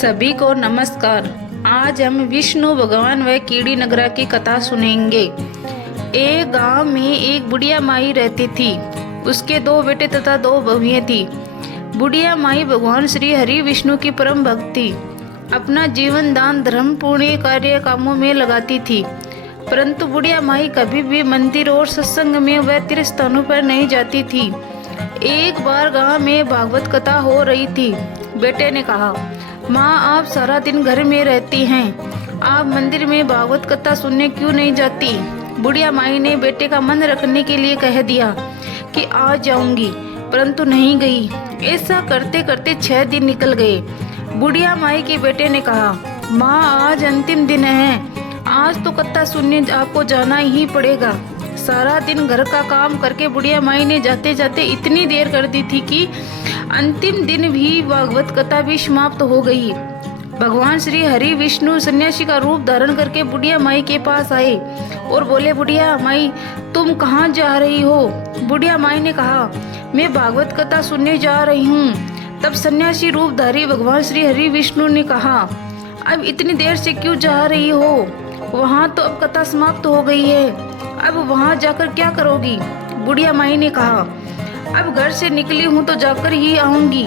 सभी को नमस्कार। आज हम विष्णु भगवान व कीड़ी नगरा की कथा सुनेंगे। एक गांव में एक बुढ़िया माई रहती थी। उसके दो बेटे तथा दो बहुएं थी। बुढ़िया माई भगवान श्री हरि विष्णु की परम भक्त थी। अपना जीवन दान धर्म पुण्य कार्य कामों में लगाती थी, परंतु बुढ़िया माई कभी भी मंदिर और सत्संग में व तीर्थ स्थानों पर नहीं जाती थी। एक बार गांव में भागवत कथा हो रही थी। बेटे ने कहा, माँ आप सारा दिन घर में रहती हैं, आप मंदिर में भागवत कथा सुनने क्यों नहीं जाती? बुढ़िया माई ने बेटे का मन रखने के लिए कह दिया कि आज जाऊंगी, परंतु नहीं गई। ऐसा करते करते 6 दिन निकल गए। बुढ़िया माई के बेटे ने कहा, माँ आज अंतिम दिन है, आज तो कथा सुनने आपको जाना ही पड़ेगा। सारा दिन घर का काम करके बुढ़िया माई ने जाते जाते इतनी देर कर दी थी कि अंतिम दिन भी भागवत कथा भी समाप्त हो गई। भगवान श्री हरि विष्णु सन्यासी का रूप धारण करके बुढ़िया माई के पास आए और बोले, बुढ़िया माई तुम कहाँ जा रही हो? बुढ़िया माई ने कहा, मैं भागवत कथा सुनने जा रही हूँ। तब सन्यासी रूपधारी भगवान श्री हरि विष्णु ने कहा, अब इतनी देर से क्यों जा रही हो? वहाँ तो अब कथा समाप्त हो गई है, अब वहाँ जाकर क्या करोगी? बुढ़िया माई ने कहा, अब घर से निकली हूँ तो जाकर ही आऊंगी।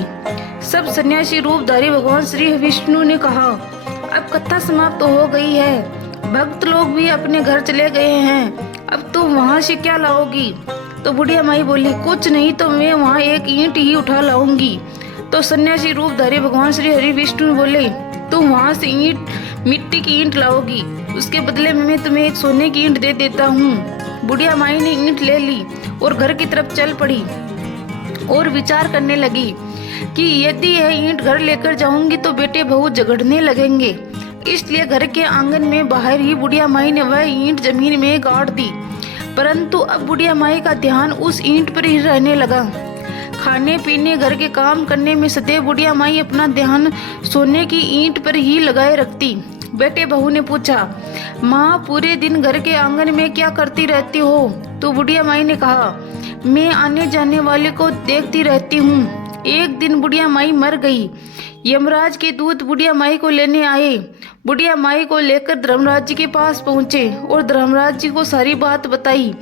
सब सन्यासी रूपधारी भगवान श्री विष्णु ने कहा, अब कथा समाप्त हो गई है, भक्त लोग भी अपने घर चले गए हैं, अब तुम वहाँ से क्या लाओगी? तो बुढ़िया माई बोली, कुछ नहीं तो मैं वहाँ एक ईंट ही उठा लाऊंगी। तो सन्यासी रूपधारी भगवान श्री हरि विष्णु बोले, तुम वहाँ से मिट्टी की ईंट लाओगी, उसके बदले में मैं तुम्हें एक सोने की ईंट दे देता हूँ। बुढ़िया माई ने ईंट ले ली और घर की तरफ चल पड़ी और विचार करने लगी कि यदि यह ईंट घर लेकर जाऊंगी तो बेटे बहू झगड़ने लगेंगे। इसलिए घर के आंगन में बाहर ही बुढ़िया माई ने वह ईंट जमीन में गाड़ दी। परंतु अब बुढ़िया माई का ध्यान उस ईंट पर ही रहने लगा। खाने पीने घर के काम करने में सदैव बुढ़िया माई अपना ध्यान सोने की ईंट पर ही लगाए रखती। बेटे बहू ने पूछा, माँ पूरे दिन घर के आंगन में क्या करती रहती हो? तो बुढ़िया माई ने कहा, मैं आने जाने वाले को देखती रहती हूँ। एक दिन बुढ़िया माई मर गई। यमराज के दूत बुढ़िया माई को लेने आए। बुढ़िया माई को लेकर धर्मराज जी के पास पहुँचे और धर्मराज जी को सारी बात बताई।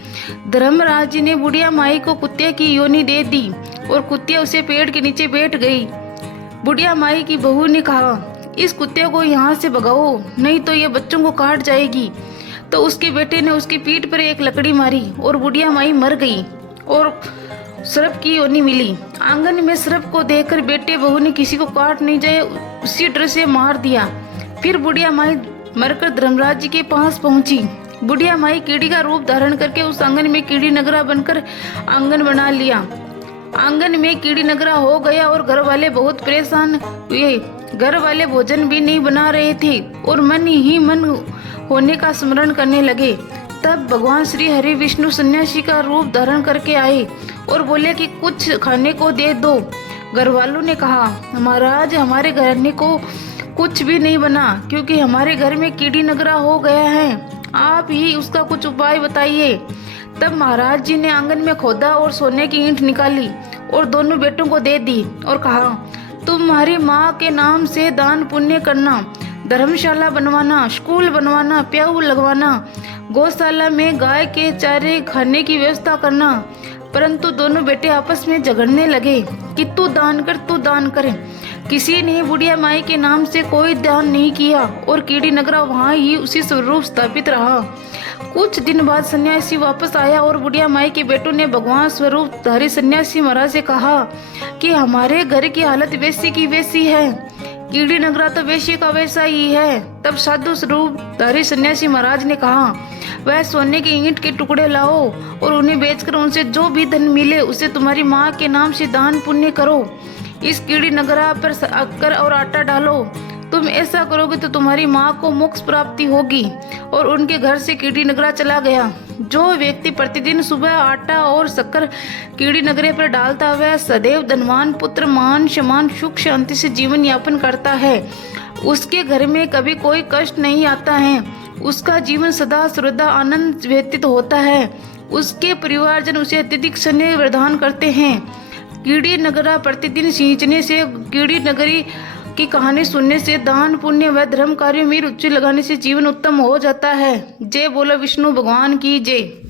धर्मराज जी ने बुढ़िया माई को कुत्ते की योनि दे दी और कुत्तिया उसे पेड़ के नीचे बैठ गई। बुढ़िया माई की बहू ने कहा, इस कुत्ते को यहाँ से भगाओ, नहीं तो ये बच्चों को काट जाएगी। तो उसके बेटे ने उसकी पीठ पर एक लकड़ी मारी और बुढ़िया माई मर गई और सर्प की योनि मिली। आंगन में सर्प को देखकर बेटे बहू ने किसी को काट नहीं जाए उसी डर से मार दिया। फिर बुढ़िया माई मरकर धर्मराज जी के पास पहुंची। बुढ़िया माई कीड़ी का रूप धारण करके उस आंगन में कीड़ी नगरा बनकर आंगन बना लिया। आंगन में कीड़ी नगरा हो गया और घर वाले बहुत परेशान हुए। घर वाले भोजन भी नहीं बना रहे थे और मन ही मन होने का स्मरण करने लगे। तब भगवान श्री हरि विष्णु सन्यासी का रूप धारण करके आए और बोले कि कुछ खाने को दे दो। घर वालों ने कहा, महाराज हमारे घर को कुछ भी नहीं बना क्योंकि हमारे घर में कीड़ी नगरा हो गया है, आप ही उसका कुछ उपाय बताइए। तब महाराज जी ने आंगन में खोदा और सोने की ईंट निकाली और दोनों बेटों को दे दी और कहा, तुम्हारी माँ के नाम से दान पुण्य करना, धर्मशाला बनवाना, स्कूल बनवाना, प्याऊ लगवाना, गौशाला में गाय के चारे खाने की व्यवस्था करना। परंतु दोनों बेटे आपस में झगड़ने लगे कि तू दान कर, तू दान कर। किसी ने बुढ़िया माई के नाम से कोई दान नहीं किया और कीड़ी नगरा वहाँ ही उसी स्वरूप स्थापित रहा। कुछ दिन बाद सन्यासी वापस आया और बुढ़िया माई के बेटों ने भगवान स्वरूप धारी सन्यासी महाराज से कहा कि हमारे घर की हालत वैसी की वैसी है, कीड़ी नगरा तो वैसे का वैसा ही है। तब साधु स्वरूप धारी सन्यासी महाराज ने कहा, वह सोने की ईंट के टुकड़े लाओ और उन्हें बेचकर उनसे जो भी धन मिले उसे तुम्हारी माँ के नाम से दान पुण्य करो। इस कीड़ी नगरा पर शक्कर और आटा डालो, तुम ऐसा करोगे तो तुम्हारी माँ को मोक्ष प्राप्ति होगी। और उनके घर से कीड़ी नगरा चला गया। जो व्यक्ति प्रतिदिन सुबह आटा और शक्कर कीड़ी नगरे पर डालता वह सदैव धनवान पुत्र मान सम्मान सुख शांति से जीवन यापन करता है। उसके घर में कभी कोई कष्ट नहीं आता है, उसका जीवन सदा श्रद्धा आनंद व्यतीत होता है। उसके परिवारजन उसे अत्यधिक स्नेह प्रदान करते हैं। कीड़ी नगरा प्रतिदिन सींचने से कीड़ी नगरी की कहानी सुनने से दान पुण्य व धर्म कार्यों में रुचि लगाने से जीवन उत्तम हो जाता है। जय बोलो विष्णु भगवान की जय।